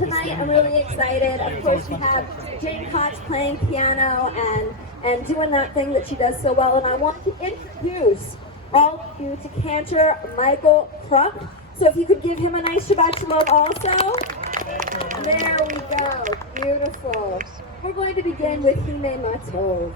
Tonight I'm really excited. Of course, we have Jane Cox playing piano and doing that thing that she does so well. And I want to introduce all of you to Cantor Michael Krupp. So if you could give him a nice Shabbat Shalom also. There we go. Beautiful. We're going to begin with Hine Matov.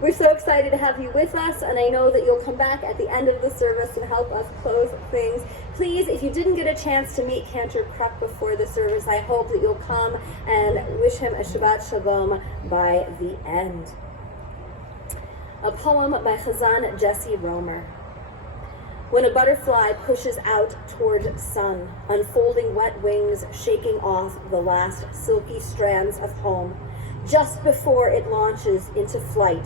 We're so excited to have you with us, and I know that you'll come back at the end of the service and help us close things. Please, if you didn't get a chance to meet Cantor Krupp before the service, I hope that you'll come and wish him a Shabbat Shalom by the end. A poem by Chazan Jesse Romer. When a butterfly pushes out toward sun, unfolding wet wings, shaking off the last silky strands of home, just before it launches into flight,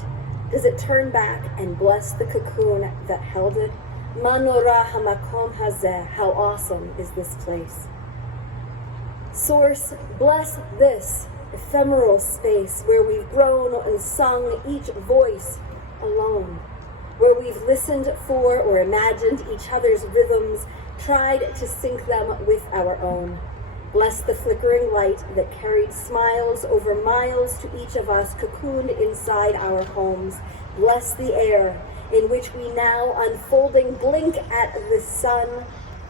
does it turn back and bless the cocoon that held it? Manora hamakom hazeh, how awesome is this place. Source, bless this ephemeral space where we've grown and sung each voice alone, where we've listened for or imagined each other's rhythms, tried to sync them with our own. Bless the flickering light that carried smiles over miles to each of us cocooned inside our homes. Bless the air in which we now unfolding blink at the sun,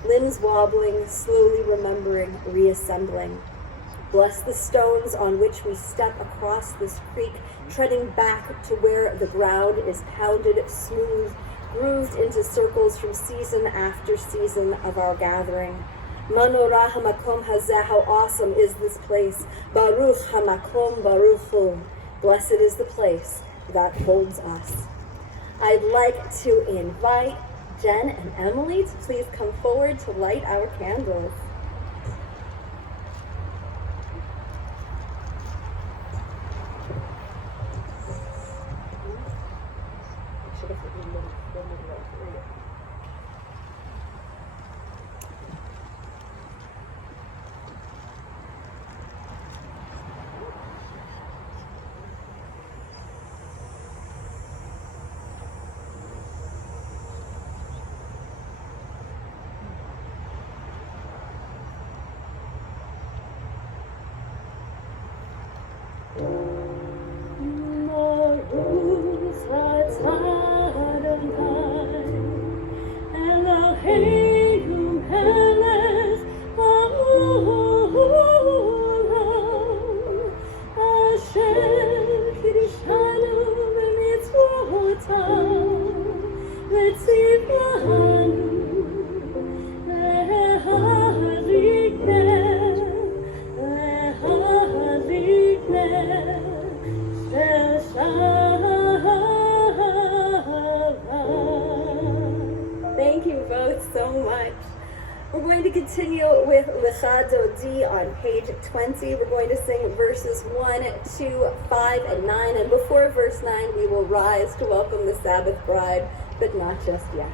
limbs wobbling, slowly remembering, reassembling. Bless the stones on which we step across this creek, treading back to where the ground is pounded smooth, grooved into circles from season after season of our gathering. Manorah hamakom hazeh, how awesome is this place. Baruch hamakom baruch hu. Blessed is the place that holds us. I'd like to invite Jen and Emily to please come forward to light our candles. We're going to continue with Lecha Dodi on page 20. We're going to sing verses 1, 2, 5, and 9. And before verse 9, we will rise to welcome the Sabbath bride, but not just yet.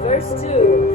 Verse 2.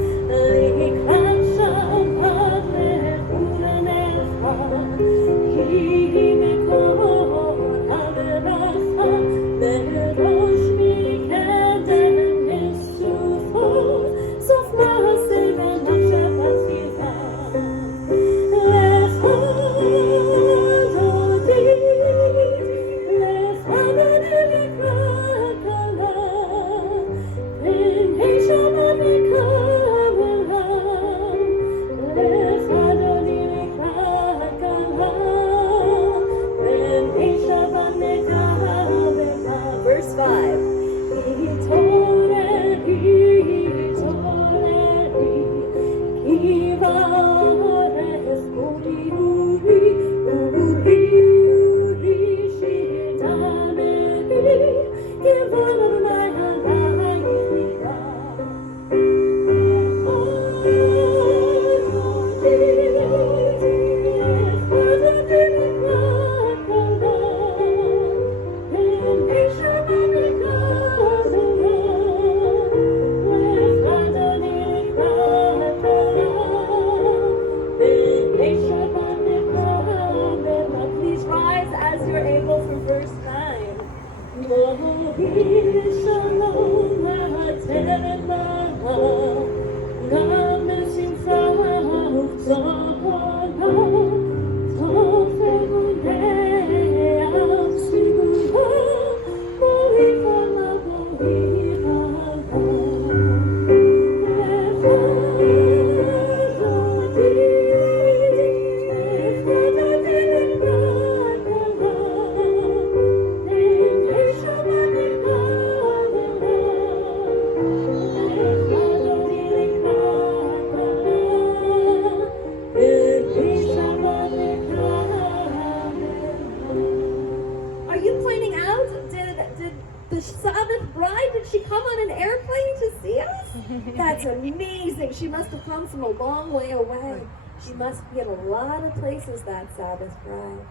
That's amazing. She must have come from a long way away. She must be in a lot of places, that Sabbath bride.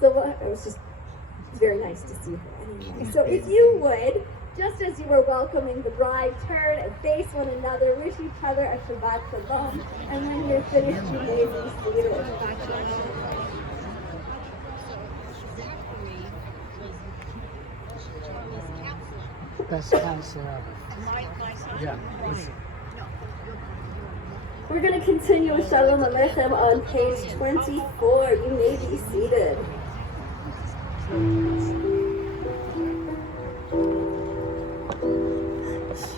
So it was just very nice to see her anyway. So if you would, just as you were welcoming the bride, turn and face one another, wish each other a Shabbat Shalom, and when you're finished, you may be seated. That's nice. Yeah. We're going to continue with Shalom Aleichem on page 24. You may be seated.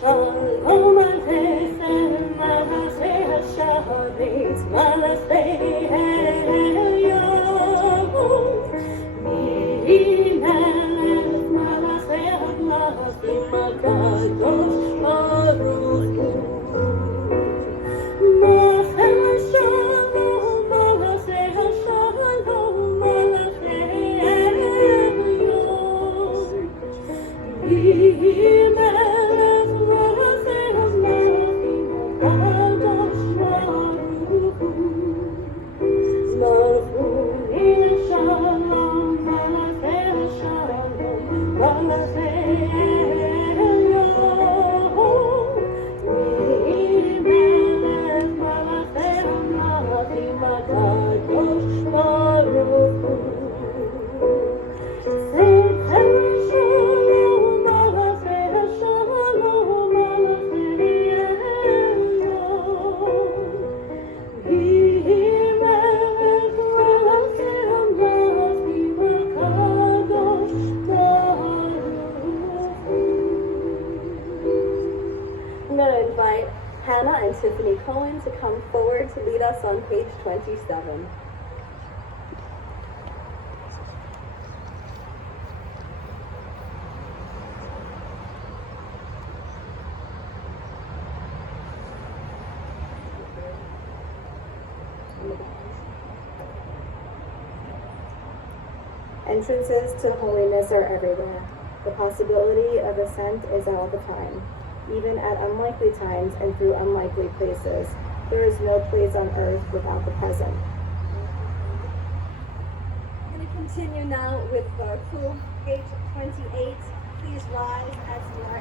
Shalom Aleichem, Malachei HaSharet, Malachei Elyon, Mi'inelech Malachei HaMalachim HaKadosh Baruch Hu. Malachei HaShalom, Malachei HaShalom, Malachei to come forward to lead us on page 27. Entrances to holiness are everywhere. The possibility of ascent is all the time. Even at unlikely times and through unlikely places, there is no place on earth without the present. I'm going to continue now with Baruch, page 28. Please rise as you are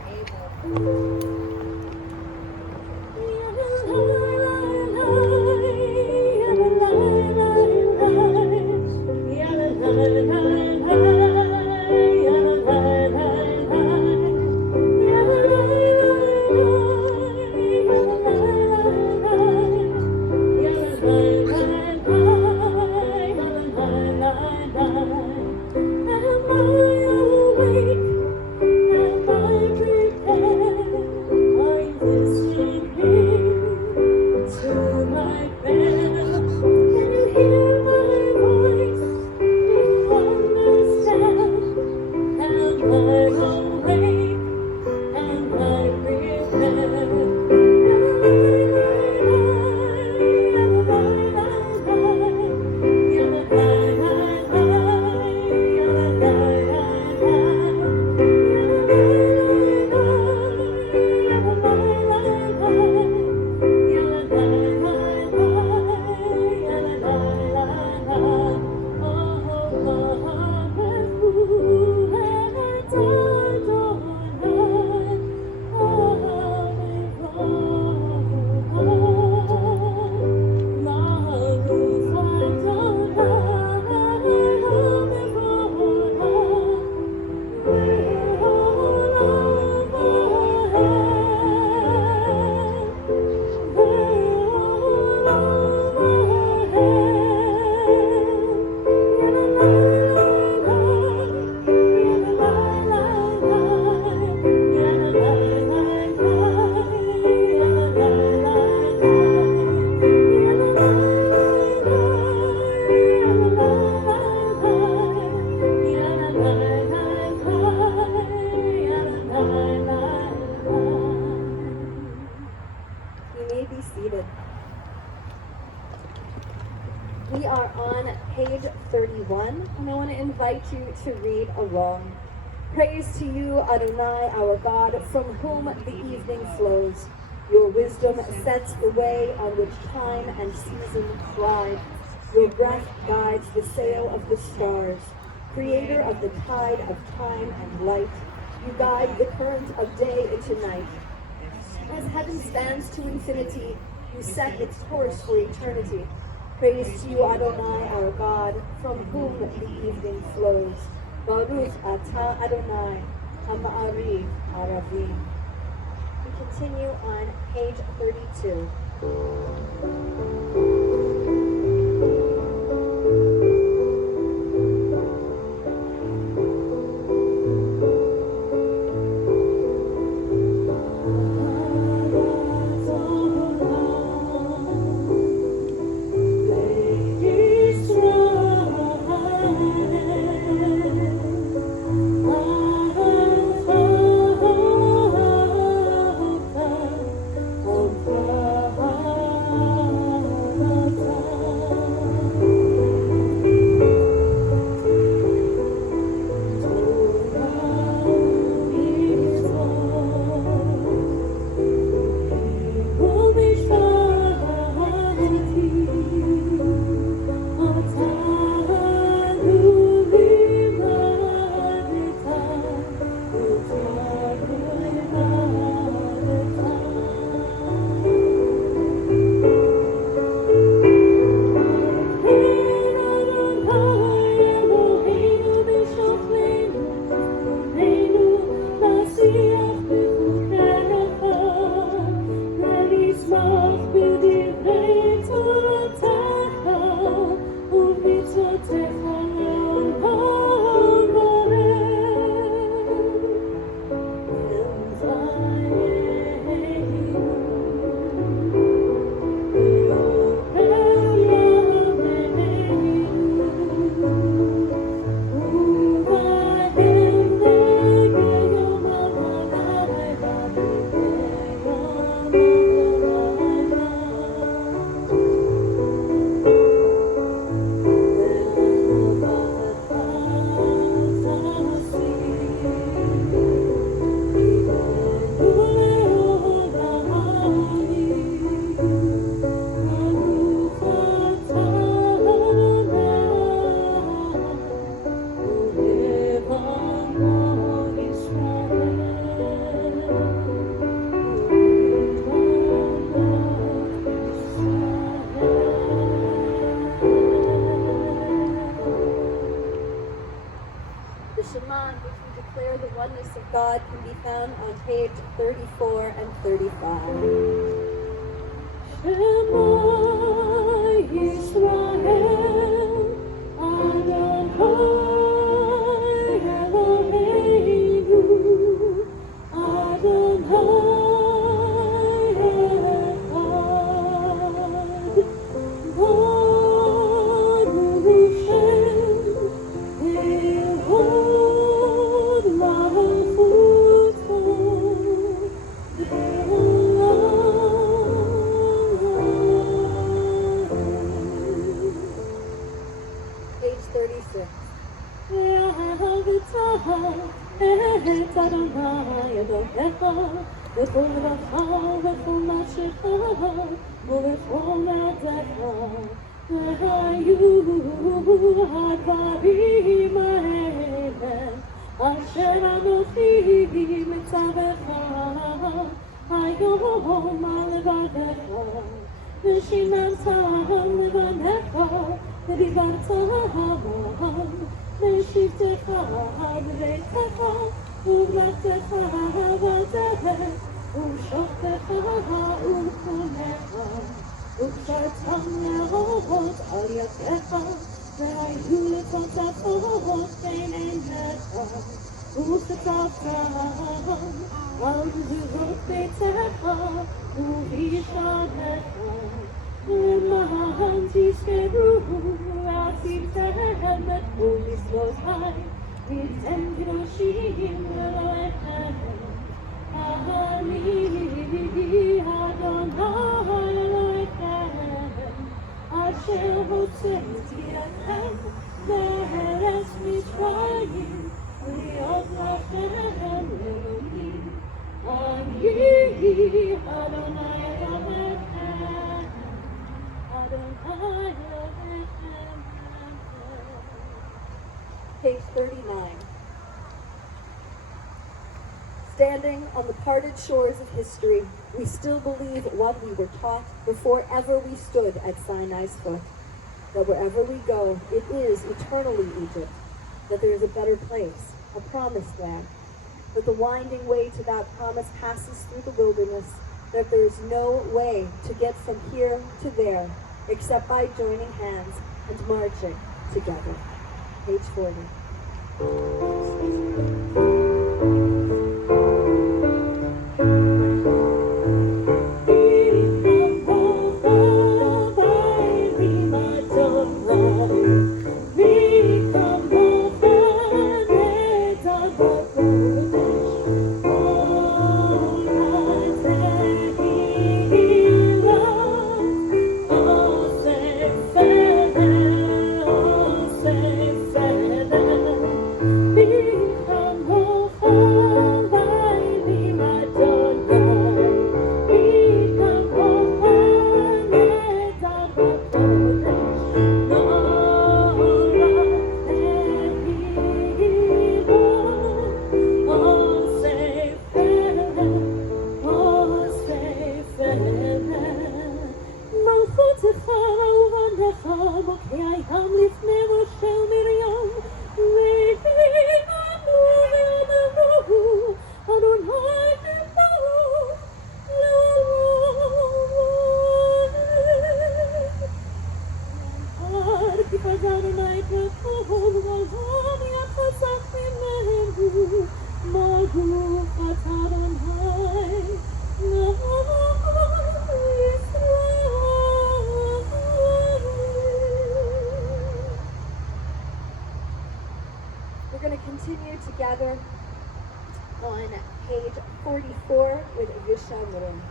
seated. We are on page 31, and I want to invite you to read along. Praise to you, Adonai, our God, from whom the evening flows. Your wisdom sets the way on which time and season glide. Your breath guides the sail of the stars. Creator of the tide of time and light, you guide the current of day into night. As heaven spans to infinity, you set its course for eternity. Praise to you, Adonai, our God, from whom the evening flows. Baruch atah Adonai, Hama'ari Aravi. We continue on page 32. of God can be found on page 34 and 35. Shema Yisrael, Adonai Eloheinu, Adonai Echad. Baruch Shem Ehod Malchuto Le'olam. Page 36. את אדוני אלוהיך בכל לבך ובכל נפשך ובכל ידיך והיו הדברים האלה אשר אנוכי מצווך היום על לבבך ושיננת לבניך ודיברת בם בשבתך בביתך ובמלאכתך בדרך ובשוכבך ובקומך וקשרתם להורות על ידיך והיו לטוטפות בין עיניך וכתבתם על גבולות ביתך ובשעריך למען תזכרו ועשיתם את כל מצוותיי ואתם קדושים לאלוהיכם אני אדוני אלוהיכם אשר הוצאתי אתכם מארץ מצרים להיות לכם אלוהים אני אדוני אלוהיכם אדוני אלוהיכם. Page 39. Standing on the parted shores of history, we still believe what we were taught before ever we stood at Sinai's foot, that wherever we go, it is eternally Egypt, that there is a better place, a promised land, that the winding way to that promise passes through the wilderness, that there is no way to get from here to there except by joining hands and marching together. Page 40. We're going to continue together on page 44 with Vishamrim.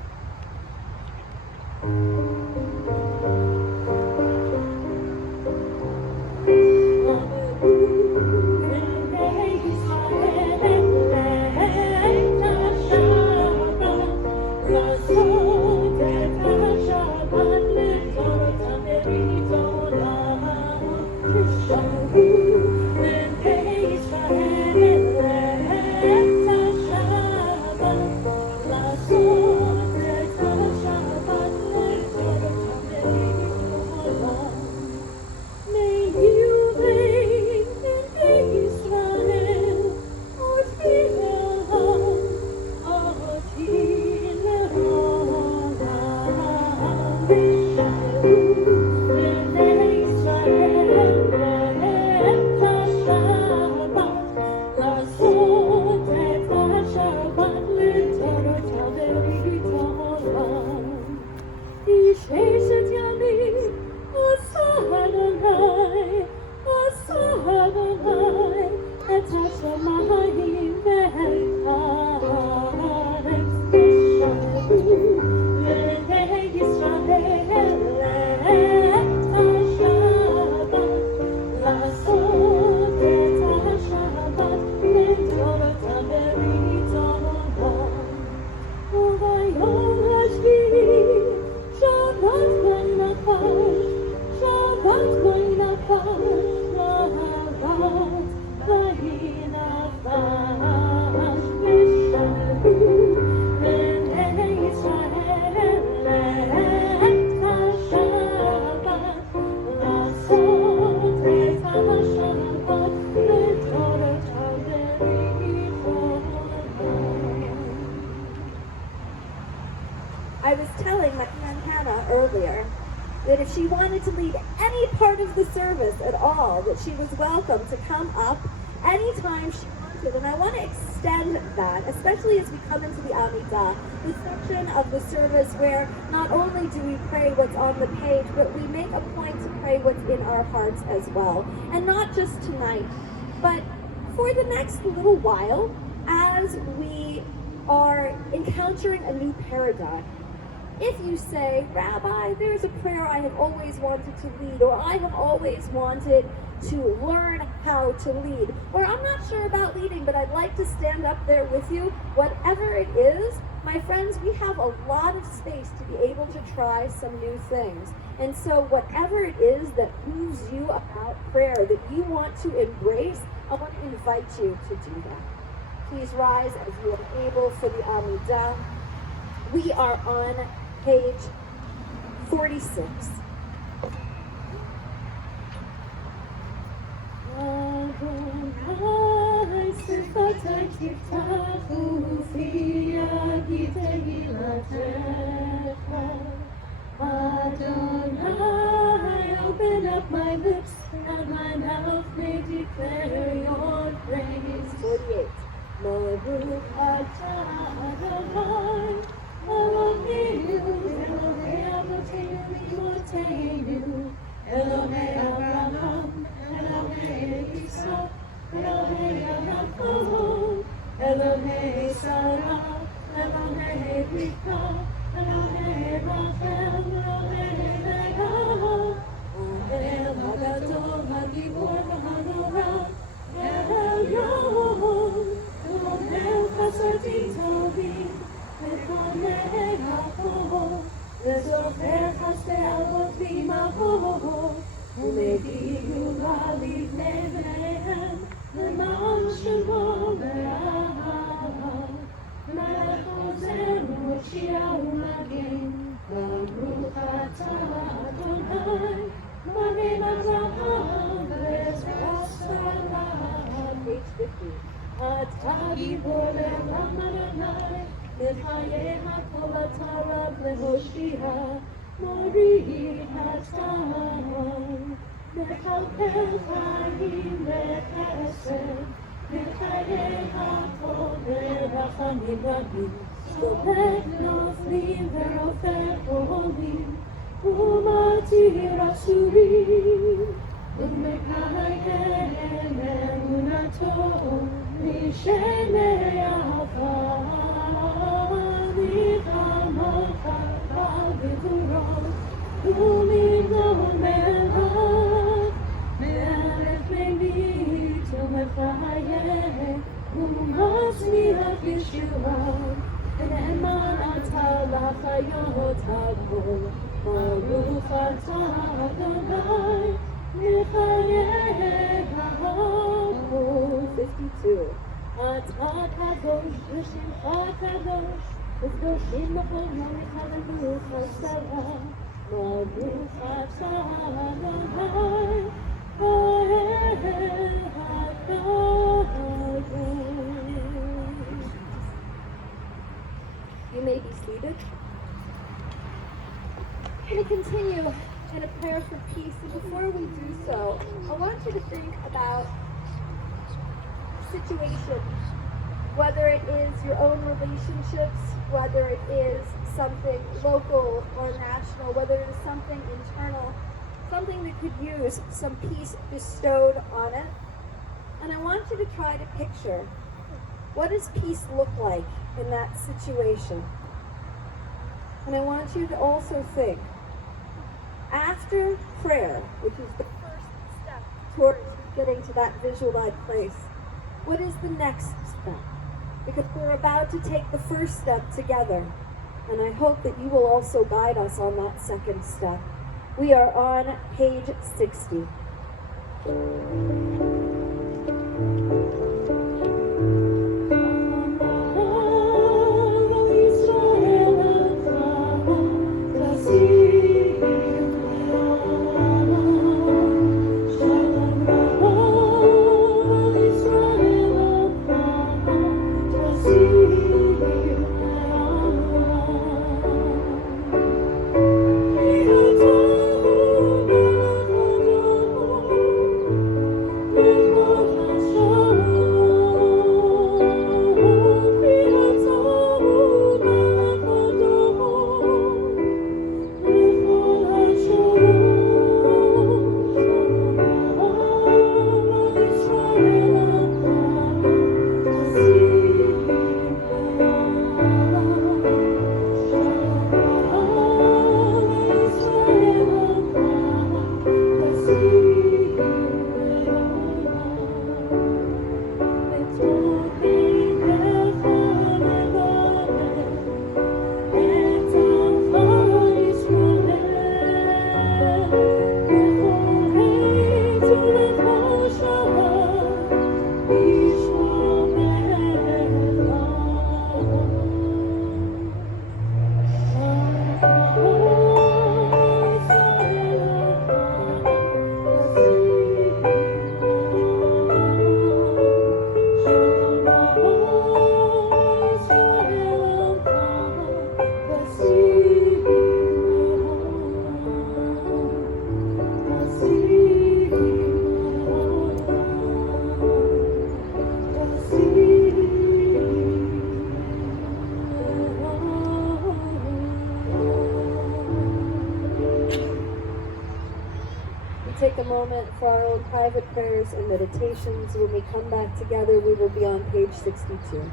she wanted to lead any part of the service at all, that she was welcome to come up anytime she wanted. And I want to extend that, especially as we come into the Amidah, the section of the service where not only do we pray what's on the page, but we make a point to pray what's in our hearts as well. And not just tonight, but for the next little while, as we are encountering a new paradigm. If you say, Rabbi, there's a prayer I have always wanted to lead, or I have always wanted to learn how to lead, or I'm not sure about leading, but I'd like to stand up there with you, whatever it is, my friends, we have a lot of space to be able to try some new things. And so whatever it is that moves you about prayer, that you want to embrace, I want to invite you to do that. Please rise as you are able for the Amidah. We are on page 46. Adonai, open up my lips, and my mouth may declare your praise. 48. Baruch atah Adonai, Eloheinu, Elohei Avotenu, Elohei Abraham, Elohei Yitzchak, Elohei Yaakov, Elohei Sarah, Elohei Rivka, Elohei Rachel, Elohei Leah, El Hagadol, Hagibor, Hanora, El Yom, Elohei Chasadim Tovim, Elohei Ha'ol, Elohei Chasdei Avot V'Imachot, Umevi'u La'livnei Bneihem, Le'ma'an Shemo Be'ahava, Melech Ozer Moshiach U'Magen, Baruch atah Adonai, Magen Avraham Ve'ezras Sarah. Page 50. Atah Gibor Le'olam Adonai, Mechaye HaKol Atah Rav Le'Hoshia, Mori Hatzah, Mechalkel Chaim Le'Chesed, Mechaye HaKol Le'Rachamim Rabim, Sholech Noflim Ve'Rofer Olim, Umatir Asurim, Umekayem Emunato, Mishenei Ava. Baruch atah Adonai, Mechayeh ha'ol. 52. Atah kadosh, v'shimcha kadosh, v'kdoshim b'chol yom chasava. Baruch atah Adonai, Ha'el ha'kadosh. You may be seated. I'm going to continue in a prayer for peace, and before we do so, I want you to think about situations, whether it is your own relationships, whether it is something local or national, whether it is something internal, something that could use some peace bestowed on it. And I want you to try to picture, what does peace look like in that situation? And I want you to also think, after prayer, which is the first step towards getting to that visualized place, what is the next step? Because we're about to take the first step together, and I hope that you will also guide us on that second step. We are on page 60. Take a moment for our own private prayers and meditations. When we come back together, we will be on page 62.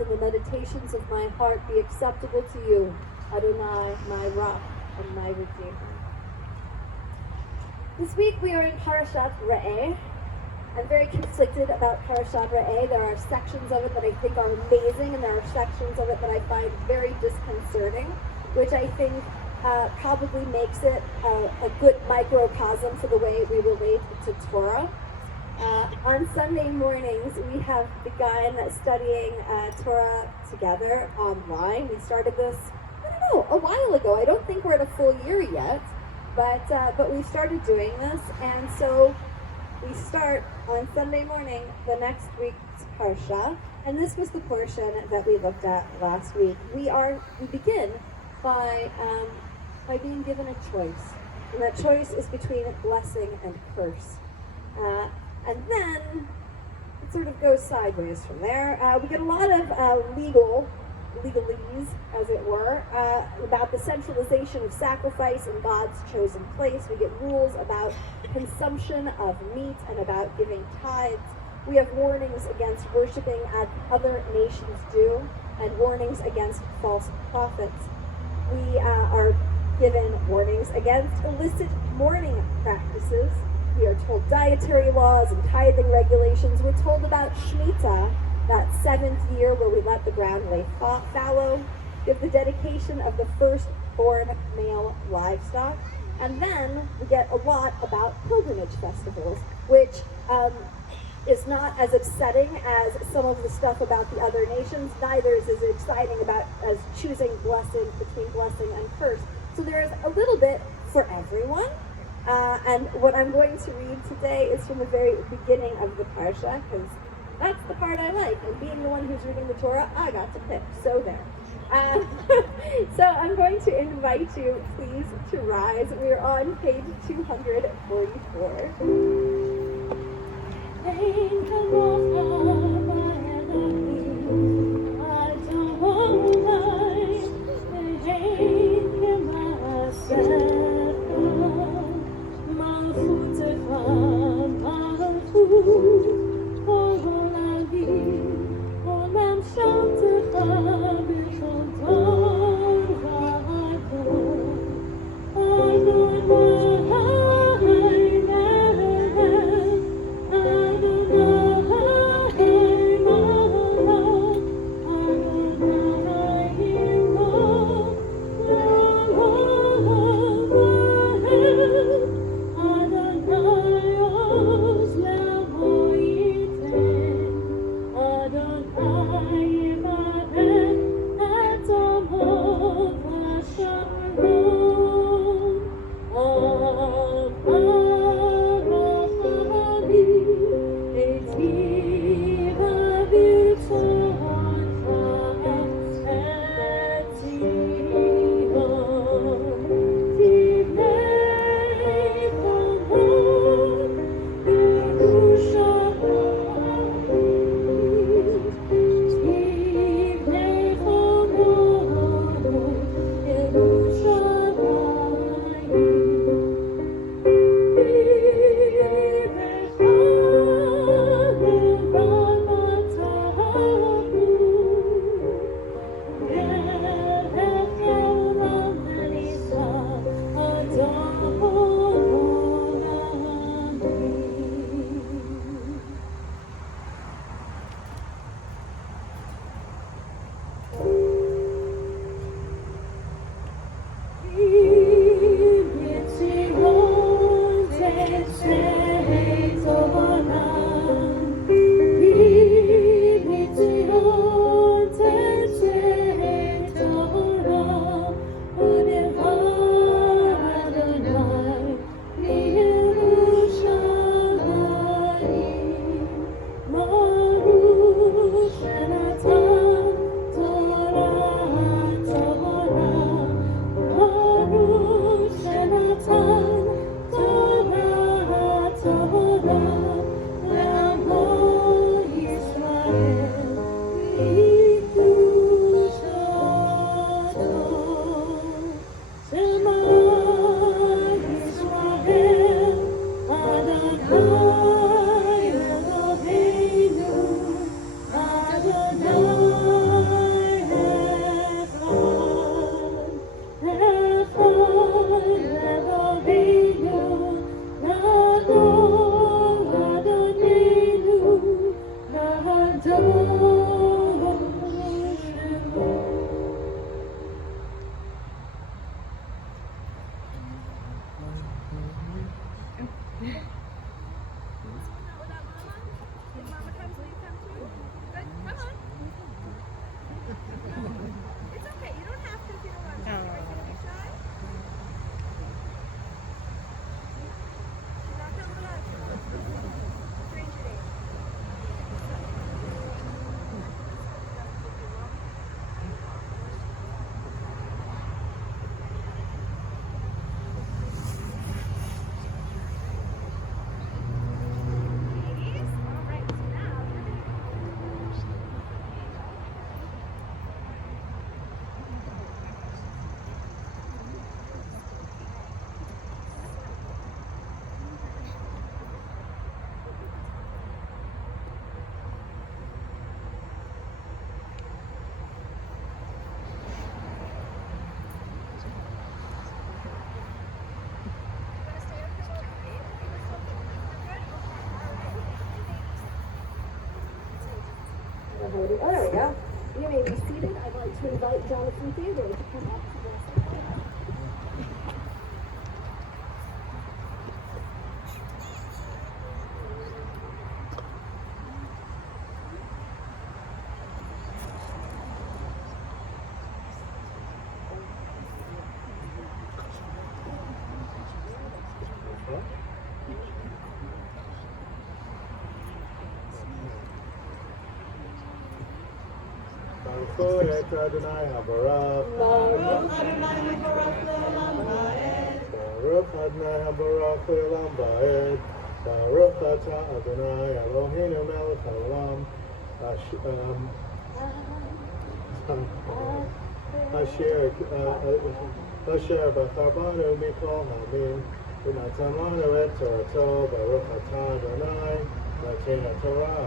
And the meditations of my heart be acceptable to you, Adonai, my rock and my redeemer. This week we are in Parashat Re'eh. I'm very conflicted about Parashat Re'eh. There are sections of it that I think are amazing, and there are sections of it that I find very disconcerting, which I think probably makes it a good microcosm for the way we relate to Torah. On Sunday mornings, we have begun studying Torah together online. We started this, I don't know, a while ago. I don't think we're at a full year yet, but we started doing this, and so we start on Sunday morning the next week's Parsha, and this was the portion that we looked at last week. We begin by being given a choice, and that choice is between blessing and curse. And then it sort of goes sideways from there. We get a lot of legalese, as it were, about the centralization of sacrifice in God's chosen place. We get rules about consumption of meat and about giving tithes. We have warnings against worshiping as other nations do, and warnings against false prophets. We are given warnings against illicit mourning practices. We are told dietary laws and tithing regulations. We're told about Shemitah, that 7th year where we let the ground lay fallow. We have the dedication of the firstborn male livestock. And then we get a lot about pilgrimage festivals, which is not as upsetting as some of the stuff about the other nations. Neither is as exciting about as choosing blessing between blessing and curse. So there is a little bit for everyone. And what I'm going to read today is from the very beginning of the Parsha, because that's the part I like. And being the one who's reading the Torah, I got to pick. So there. Uh, so I'm going to invite you, please, to rise. We're on page 244. Think of all my enemy. I don't want life. I hate myself. My foot is my foot. Oh, la vie. Oh, l'âme chantera, mais j'entendrai Oh, there we go. You may be seated. I'd like to invite Jonathan Theodore to come up to the stage. Baruch et Adonai habarach. Baruch Baruch Adonai habarach le'olam va'ed. Baruch atah Adonai Eloheinu melech haolam. Asher bachar banu mikol ha'amim. V'natan lanu et torato. Baruch atah Adonai Noten haTorah.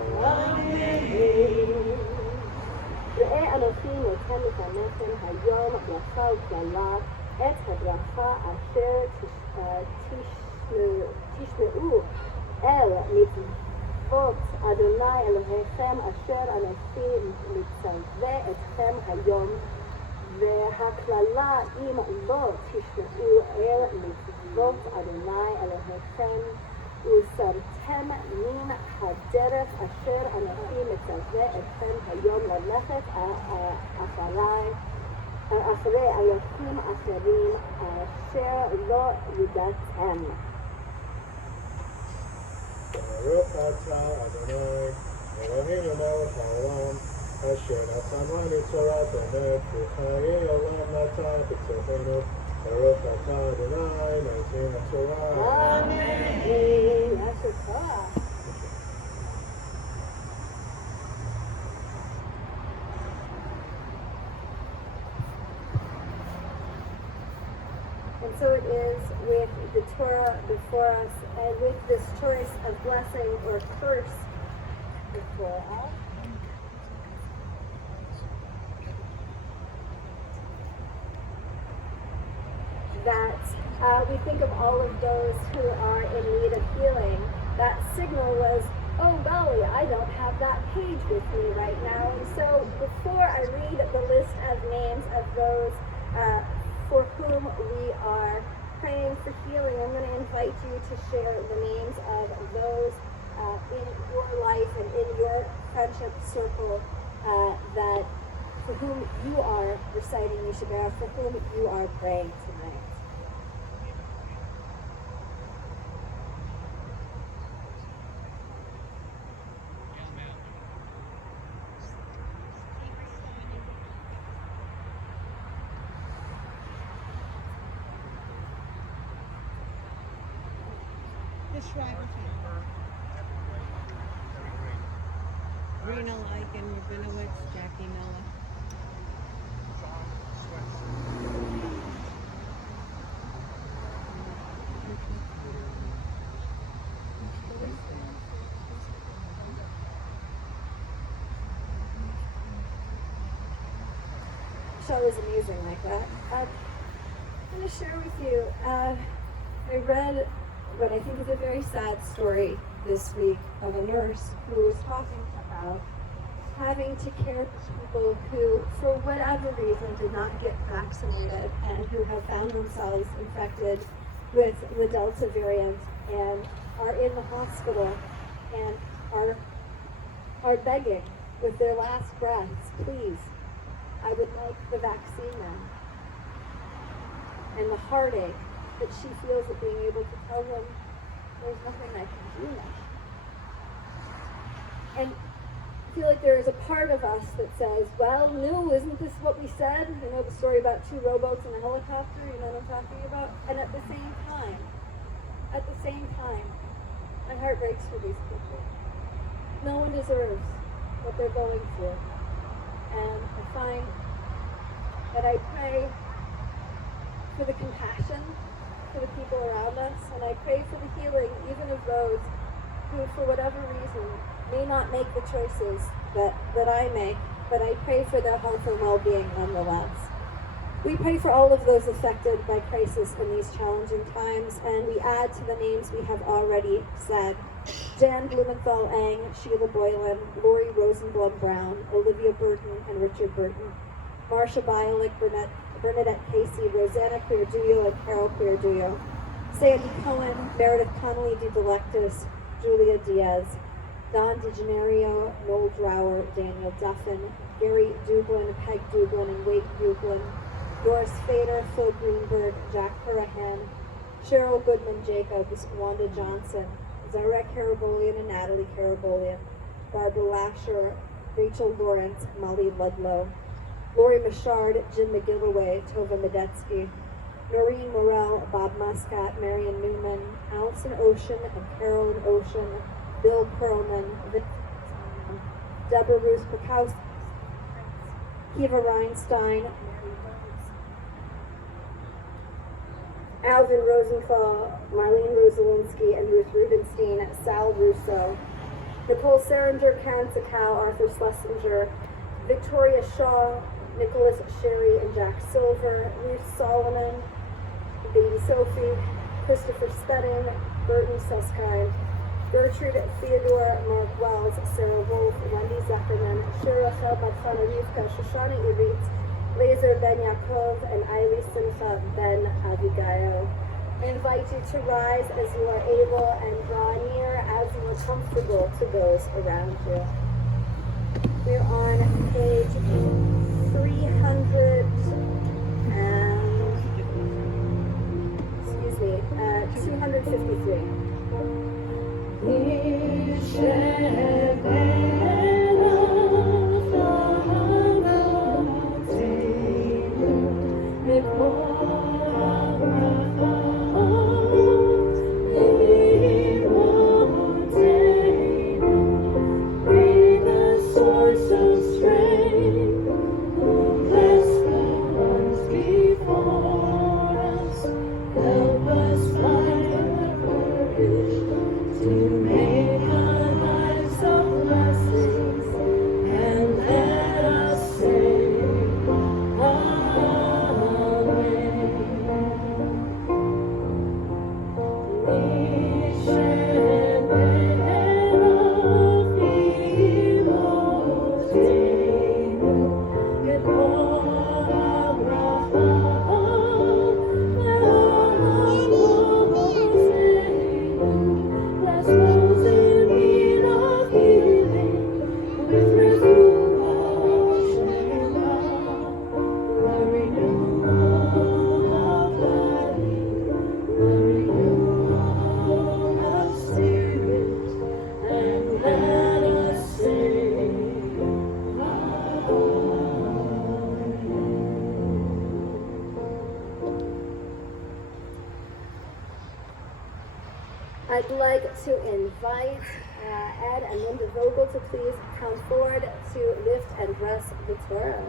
ראה אנוכי נותן לפניכם היום ברכה וקללה את הברכה אשר תשמעו אל מצוות אדוני אלוהיכם אשר אנוכי מצווה אתכם היום והקללה אם לא תשמעו אל מצוות אדוני אלוהיכם וסרתם מן הדרך אשר אנוכי מצווה אתכם היום ללכת אחרי אלוהים אחרים אשר לא ידעתם. Baruch atah Adonai Eloheinu melech haolam asher natan lanu Torah be'emet v'chayei olam natan b'tzorchenu. Baruch atah Adonai Noten haTorah. Amen. Yasher Koach. And so it is with the Torah before us and with this choice of blessing or curse before us. That we think of all of those who are in need of healing. That signal was, oh golly, I don't have that page with me right now. And so before I read the list of names of those for whom we are praying for healing, I'm going to invite you to share the names of those in your life and in your friendship circle that for whom you are reciting Yeshabarach, for whom you are praying tonight. The Shriver family. Rena Lycan, Rabinowitz, Jackie Miller. Show is amazing like that. I'm going to share with you, I read what I think is a very sad story this week of a nurse who was talking about having to care for people who, for whatever reason, did not get vaccinated and who have found themselves infected with the Delta variant and are in the hospital and are begging with their last breaths, please, I would like the vaccine now. And the heartache that she feels at being able to tell them there's nothing I can do now. And I feel like there is a part of us that says, well, no, isn't this what we said? You know the story about two rowboats and a helicopter, you know what I'm talking about? And at the same time, my heart breaks for these people. No one deserves what they're going through. And I find that I pray for the compassion for the people around us, and I pray for the healing even of those who, for whatever reason, may not make the choices that I make, but I pray for their health and well-being nonetheless. We pray for all of those affected by crisis in these challenging times, and we add to the names we have already said. Jan Blumenthal-Eng, Sheila Boylan, Lori Rosenblum Brown, Olivia Burton and Richard Burton, Marsha Biolik, Bernadette Casey, Rosanna Queerduyo and Carol Queerduyo, Sandy Cohen, Meredith Connolly de Delectus, Julia Diaz, Don DeGenario, Noel Drower, Daniel Duffin, Gary Duglin, Peg Duglin and Wade Duglin, Doris Fader, Phil Greenberg, Jack Hurahan, Cheryl Goodman Jacobs, Wanda Johnson, Zarek Karabolian and Natalie Karabolian, Barbara Lasher, Rachel Lawrence, Molly Ludlow, Lori Machard, Jim McGilloway, Tova Medetsky, Noreen Morell, Bob Muscat, Marion Newman, Allison Ocean and Carolyn Ocean, Bill Perlman, Deborah Ruth Pakowski, Kiva Reinstein, Alvin Rosenthal, Marlene Rosalinsky, and Ruth Rubenstein, Sal Russo, Nicole Seringer, Karen Sakow, Arthur Schlesinger, Victoria Shaw, Nicholas Sherry and Jack Silver, Ruth Solomon, Baby Sophie, Christopher Spedding, Burton Suskind, Gertrude Theodore, Mark Wells, Sarah Wolf, Wendy Zuckerman, Shira Chelbat-Chana Rivka, Shoshana Iritz, Laser Ben Yaakov, and Eili Simcha Ben Abigail. I invite you to rise as you are able and draw near as you are comfortable to those around you. We're on page 353. I'd like to invite Ed and Linda Vogel to please come forward to lift and bless the Torah.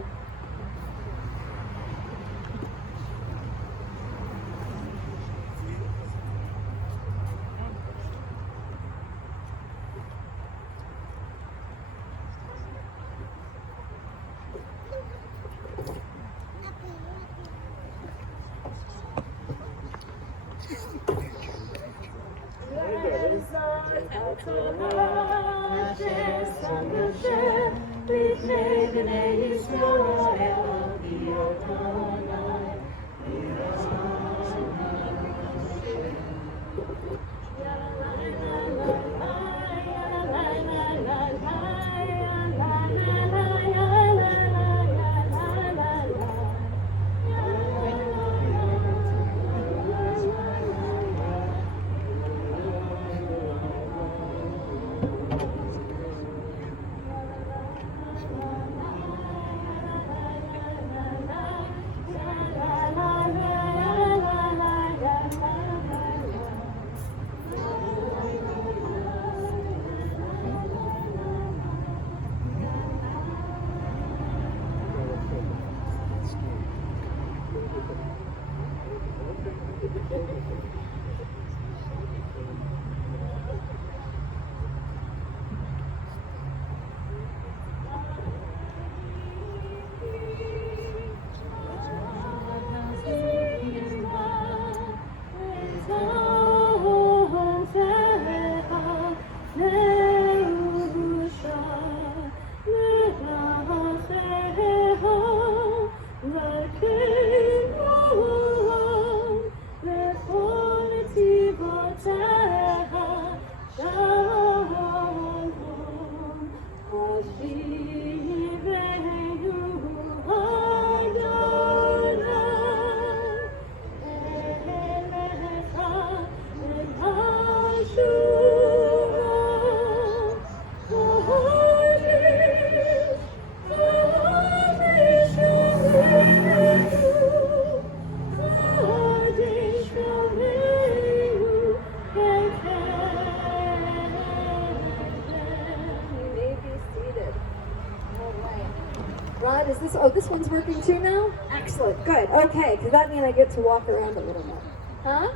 Rod, is this, oh, this one's working too now? Excellent, good, okay, because that means I get to walk around a little more. Huh?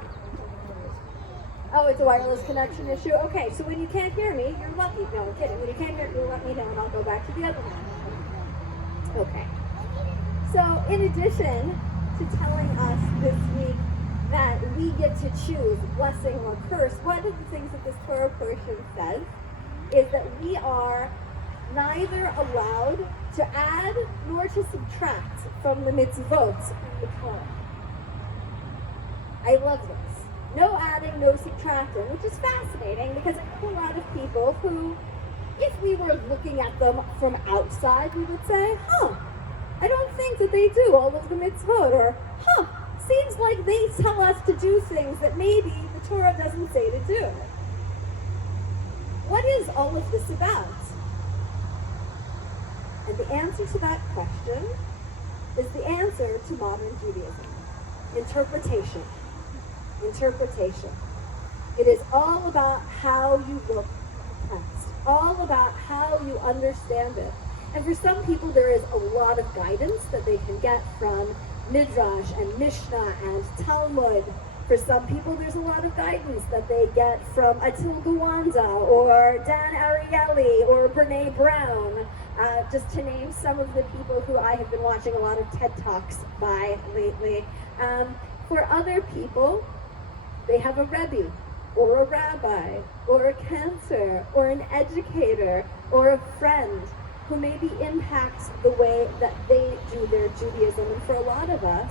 Oh, it's a wireless connection issue? Okay, so when you can't hear me, you're lucky. No, I'm kidding. When you can't hear me, let me know and I'll go back to the other one. Okay. So, in addition to telling us this week that we get to choose blessing or curse, one of the things that this Torah portion says is that we are neither allowed to add nor to subtract from the mitzvot in the Torah. I love this. No adding, no subtracting, which is fascinating because I know a lot of people who, if we were looking at them from outside, we would say, I don't think that they do all of the mitzvot, or, seems like they tell us to do things that maybe the Torah doesn't say to do. What is all of this about? And the answer to that question is the answer to modern Judaism. Interpretation. Interpretation. It is all about how you look at the text, all about how you understand it. And for some people, there is a lot of guidance that they can get from Midrash and Mishnah and Talmud. For some people, there's a lot of guidance that they get from Atul Gawanda or Dan Ariely or Brene Brown, just to name some of the people who I have been watching a lot of TED Talks by lately. For other people, they have a Rebbe, or a rabbi, or a cantor, or an educator, or a friend who maybe impacts the way that they do their Judaism. And for a lot of us,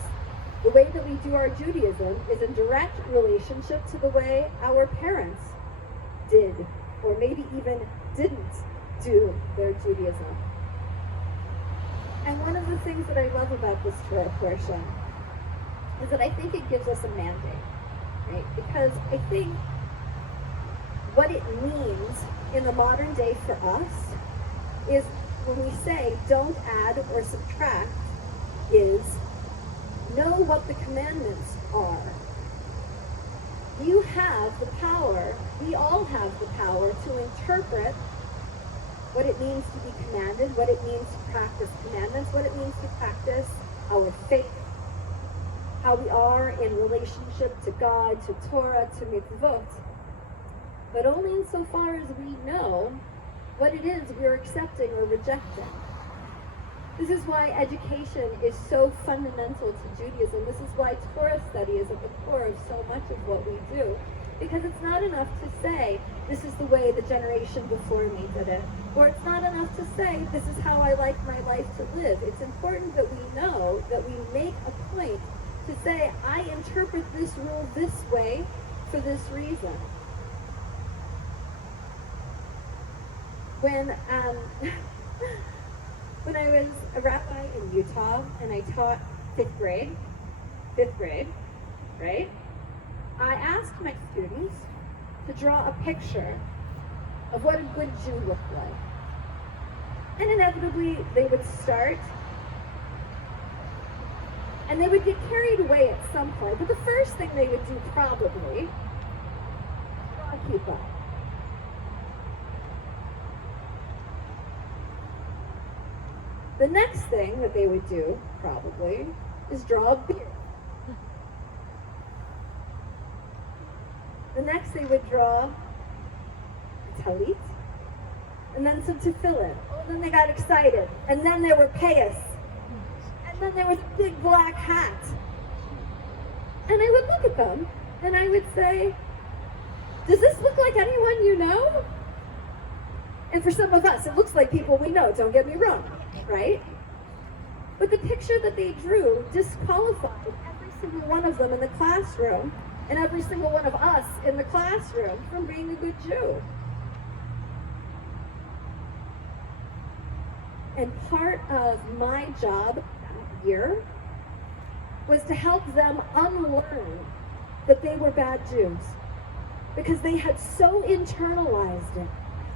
the way that we do our Judaism is in direct relationship to the way our parents did, or maybe even didn't do their Judaism. And one of the things that I love about this Torah portion is that I think it gives us a mandate. Right? Because I think what it means in the modern day for us is when we say don't add or subtract is know what the commandments are. You have the power, we all have the power to interpret what it means to be commanded, what it means to practice commandments, what it means to practice our faith, how we are in relationship to God, to Torah, to mitzvot, but only insofar as we know what it is we're accepting or rejecting. This is why education is so fundamental to Judaism. This is why Torah study is at the core of so much of what we do. Because it's not enough to say, this is the way the generation before me did it. Or it's not enough to say, this is how I like my life to live. It's important that we know, that we make a point to say, I interpret this rule this way for this reason. When I was a rabbi in Utah and I taught fifth grade, right? I asked my students to draw a picture of what a good Jew looked like. And inevitably they would start and they would get carried away at some point. But the first thing they would do probably, draw a kippah. The next thing that they would do, probably, is draw a beard. The next they would draw a talit, and then some tefillin. Oh, then they got excited. And then there were payas. And then there was a big black hat. And I would look at them, and I would say, does this look like anyone you know? And for some of us, it looks like people we know, don't get me wrong, right? But the picture that they drew disqualified every single one of them in the classroom and every single one of us in the classroom from being a good Jew. And part of my job that year was to help them unlearn that they were bad Jews, because they had so internalized it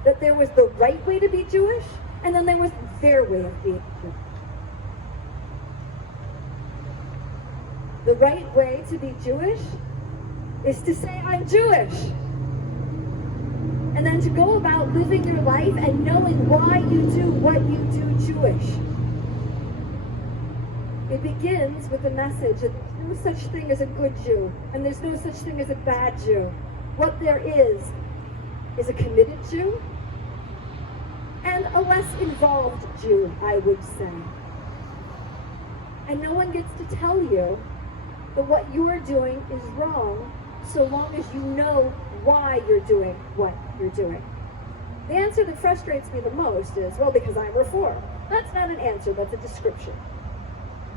that there was the right way to be Jewish and then there was their way of being Jewish. The right way to be Jewish is to say, I'm Jewish. And then to go about living your life and knowing why you do what you do Jewish. It begins with the message that there's no such thing as a good Jew, and there's no such thing as a bad Jew. What there is a committed Jew and a less involved Jew, I would say. And no one gets to tell you that what you're doing is wrong so long as you know why you're doing what you're doing. The answer that frustrates me the most is, well, because I'm Reform. That's not an answer, that's a description,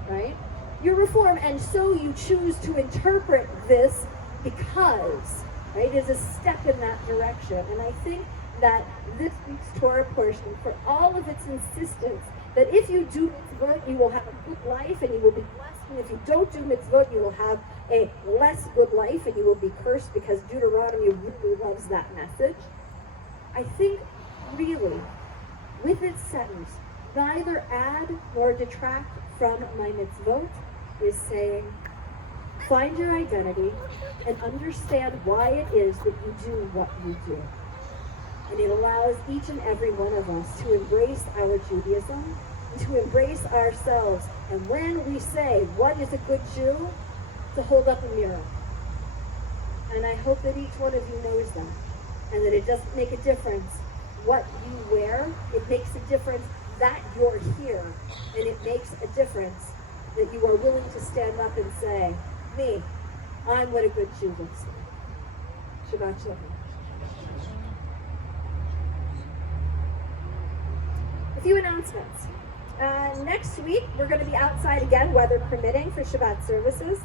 right? You're Reform, and so you choose to interpret this because, right, is a step in that direction. And I think that this week's Torah portion, for all of its insistence that if you do mitzvot, you will have a good life and you will be blessed, and if you don't do mitzvot, you will have a less good life and you will be cursed, because Deuteronomy really loves that message. I think, really, with its sentence, neither add nor detract from my mitzvot, is saying, find your identity and understand why it is that you do what you do. And it allows each and every one of us to embrace our Judaism and to embrace ourselves. And when we say, what is a good Jew? To hold up a mirror. And I hope that each one of you knows that. And that it doesn't make a difference what you wear. It makes a difference that you're here. And it makes a difference that you are willing to stand up and say, me, I'm what a good Jew looks like. Shabbat Shalom. A few announcements. Next week, we're going to be outside again, weather permitting, for Shabbat services.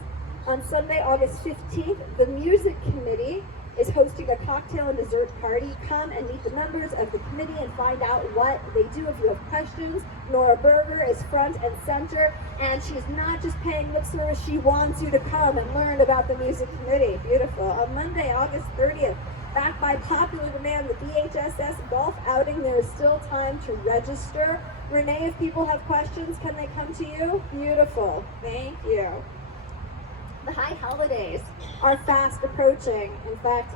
On Sunday, August 15th, the Music Committee is hosting a cocktail and dessert party. Come and meet the members of the committee and find out what they do if you have questions. Nora Berger is front and center, and she's not just paying lip service, she wants you to come and learn about the Music Committee. Beautiful. On Monday, August 30th, back by popular demand, the BHSS golf outing. There is still time to register. Renee, if people have questions, can they come to you? Beautiful. Thank you. The high holidays are fast approaching. In fact,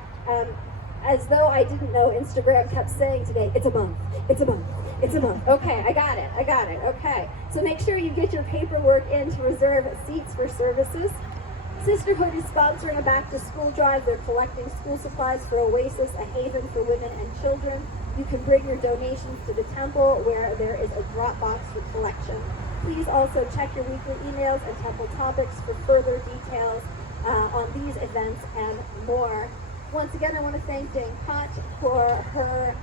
as though I didn't know, Instagram kept saying today, it's a month, it's a month, it's a month. Okay, I got it, okay. So make sure you get your paperwork in to reserve seats for services. Sisterhood is sponsoring a back-to-school drive. They're collecting school supplies for Oasis, a haven for women and children. You can bring your donations to the temple, where there is a drop box for collection. Please also check your weekly emails and temple topics for further details on these events and more. Once again, I want to thank Dane Koch for her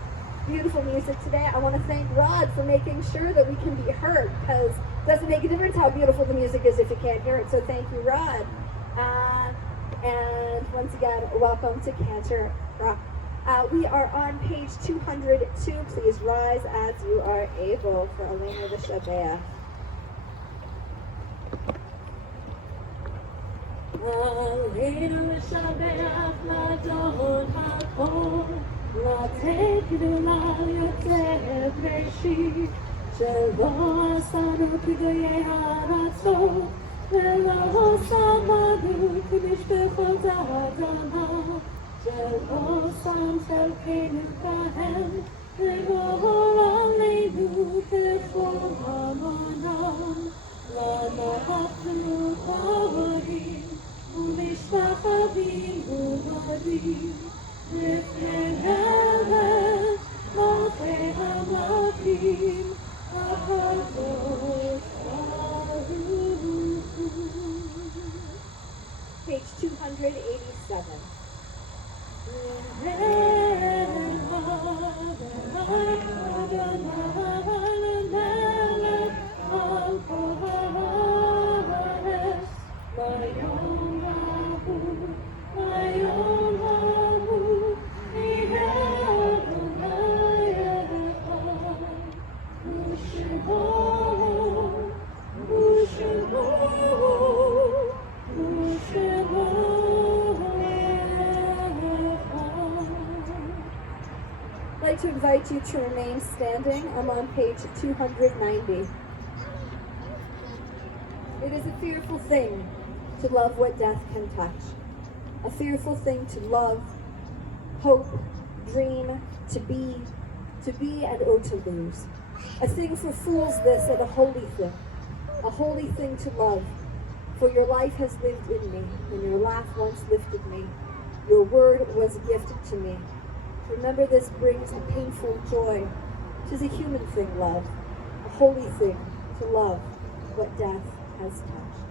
beautiful music today. I want to thank Rod for making sure that we can be heard, because it doesn't make a difference how beautiful the music is if you can't hear it. So thank you, Rod. And once again, welcome to Cantor Rock. We are on page 202. Please rise as you are able for Elena the Shabbat. Aleinu l'shabeach l'adon ha'kol, l'atei gdula yotzeh b'reshit, shelo asanu k'goyei ha'aratzot, ולא שמענו כמשפחות האדמה, שלא שם חלקנו בהם, לגאול עלינו ככל המונם, ואנחנו חברים ומשתחווים ומודים, לפניהם מלכי המלכים, החזות Page 287. I'd like to invite you to remain standing. I'm on page 290. It is a fearful thing to love what death can touch. A fearful thing to love, hope, dream, to be and oh to lose. A thing for fools this, and a holy thing. a holy thing to love. For your life has lived in me, and your laugh once lifted me. Your word was a gift to me. Remember, this brings a painful joy. 'Tis a human thing, love, a holy thing to love what death has touched.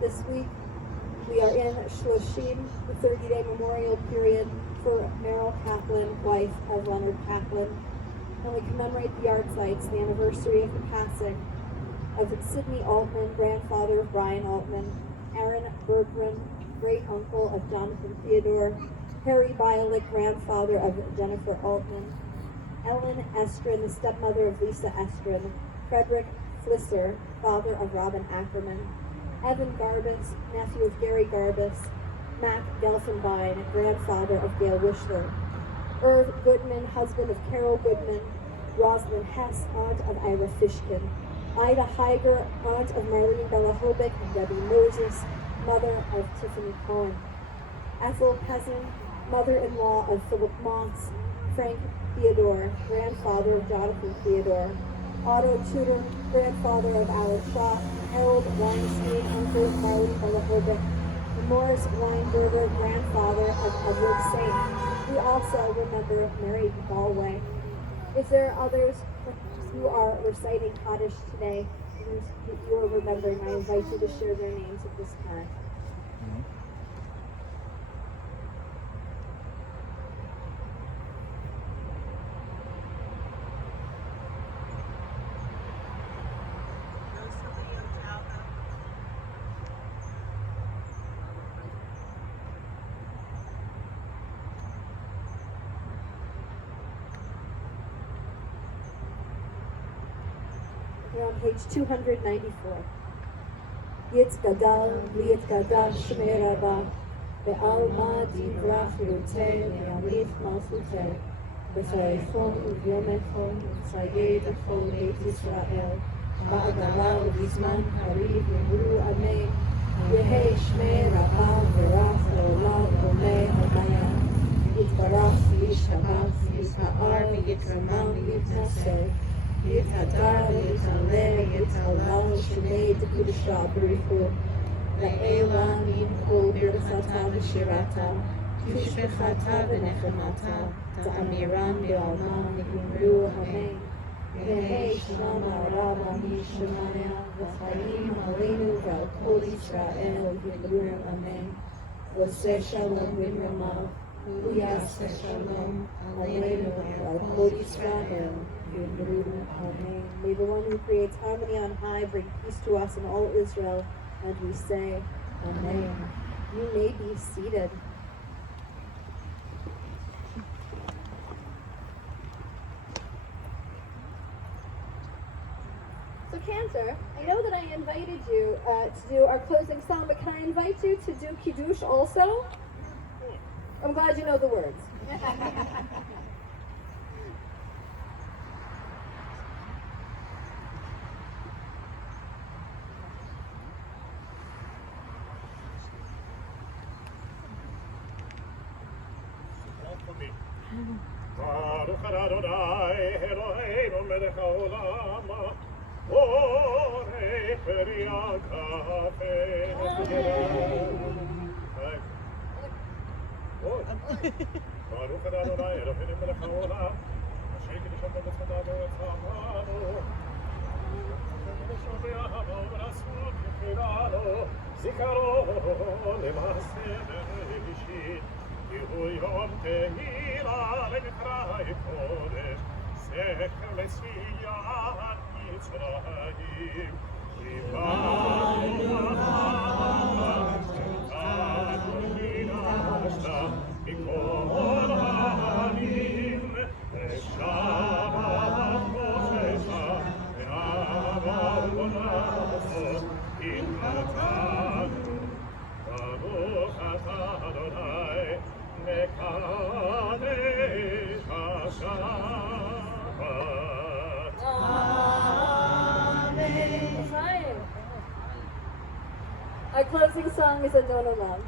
This week, we are in Shloshim, the 30-day memorial period for Meryl Kaplan, wife of Leonard Kaplan, and we commemorate the yard sites, the anniversary of the passing of Sidney Altman, grandfather of Brian Altman, Aaron Bergman, great-uncle of Jonathan Theodore, Harry Bialik, grandfather of Jennifer Altman, Ellen Estrin, the stepmother of Lisa Estrin, Frederick Flisser, father of Robin Ackerman, Evan Garbus, nephew of Gary Garbus, Mac Gelfenbein, grandfather of Gail Wishler, Irv Goodman, husband of Carol Goodman, Rosalind Hess, aunt of Ira Fishkin, Ida Heiger, aunt of Marlene Belahobic and Debbie Moses, mother of Tiffany Cohen, Ethel Peasant, mother-in-law of Philip Moss, Frank Theodore, grandfather of Jonathan Theodore, Otto Tudor, grandfather of Alan Shaw, Harold Weinstein, uncle of Marlene Belahobic, and Morris Weinberger, grandfather of Edward Saint. We also remember Mary Galway. If there are others who are reciting Kaddish today, and you are remembering, I invite you to share their names at this time. We're on page 294. Yitzgadal, Yitzgadal, Shmei Rabbah, Be'alma Divrach Yoteh, Be'amith Malchuteh, B'chayichon U'vyomechon, Tzayed B'chol Beit Yisrael, Ba'adala U'bizman Hariv Yemru Amei, Yehei Shmei Rabbah, V'rach Le'olam Omei Adaya, Yitbarach Yishtabach, Yisha'ar V'yitramam V'yitnaseh, Yitzhadar, Yitzhaleh, Yitzhalal, Shemei, Tekudashah, Berichu, La'ela, Yimkol, Birchata, V'shirata, Tishbechata, V'nechemata, Ta'amiran, Be'alma, Yimru, Amen. Yehei Shama, Rabba, Yishemaya, V'chaim, Aleinu, V'al Kol Yisrael, Yimru, Amen. V'oseh Shalom, V'nramav, V'yaseh Shalom, Aleinu, V'al Kol Yisrael, Amen. May the one who creates harmony on high bring peace to us and all Israel, and we say, Amen. You may be seated. So Cantor, I know that I invited you to do our closing song, but can I invite you to do Kiddush also? I'm glad you know the words. Baruch Adonai Eloheinu melech haolam Borei peri agape Baruch Adonai Eloheinu melech haolam Asher kiddusham b'mitzvotav v'tzavanu v'shove'ahav v'rasut v'chirano Zikaro l'maaseh b'rishit Yehu yom tehila le'nitrai kodesh Zecher le'siyat Yitzrayim Yivanu ha'avat Adonina mikol ha'anim Ve'shabat koshecha Ve'avam bonasot Imratanu Baruch atah Adonai Mekadesh HaShabbat. Amen. Time. Our closing song is Adon Olam.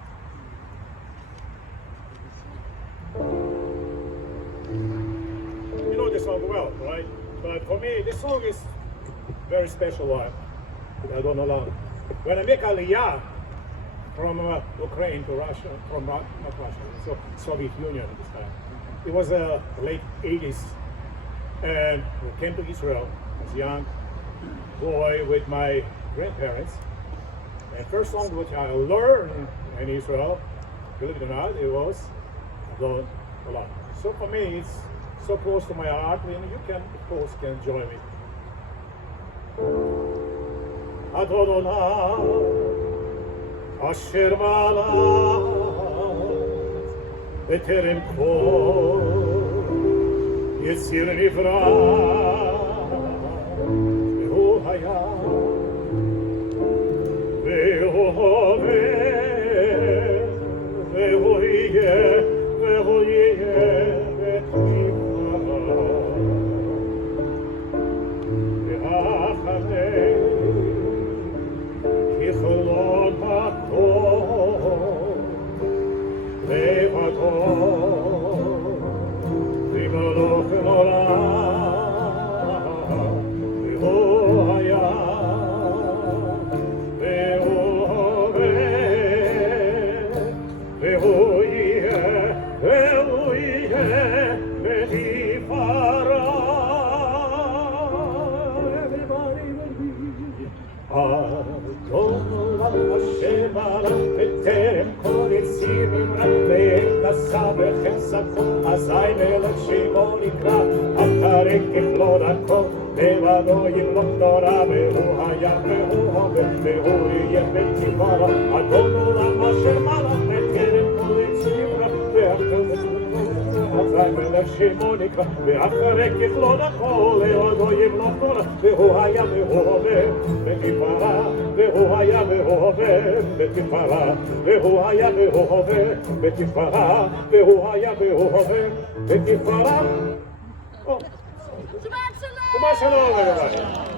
You know this song well, right? But for me, this song is a very special one. don't know long. When I make Aliyah from Ukraine to Russia, from not Russia, so Soviet Union this time. It was late 80s, and we came to Israel as a young boy with my grandparents. And first language I learned in Israel, believe it or not, it was Adon Olam. So for me, it's so close to my heart, and you can, of course, can join me. Adon Olam, Asher Malach, B'terem Kol, Yetzir Nivra, V'hu Haya, V'hu Hover, V'hu Yeh, V'hu Yeh, V'acharei, Kicholot HaKol, Levato, V'maloch Olam, V'hu Haya, V'hu Hover, V'hu Yeh, V'hu Yeh, V'tifara. Everybody will be Adon Olam Asher Malach B'terem Kol Yetzir Nivra Ve'nasa B'chesed Kol Azay Melech Shemo Nikra Acharei Kichlot HaKol Levado Yimloch Torah V'hu Haya V'hu Hover V'hu Yeh V'tifara Adon Olam Asher Malach B'terem Kol Yetzir Nivra Azay Melech Shemo Nikra Acharei Kichlot HaKol Levado Yimloch Torah V'hu Haya V'hu Hover V'tifara V'hu Haya V'hu Hover V'tifara V'hu Haya V'hu Hover V'tifara V'hu Haya V'hu Hover V'tifara. Shabbat Shalom, everybody.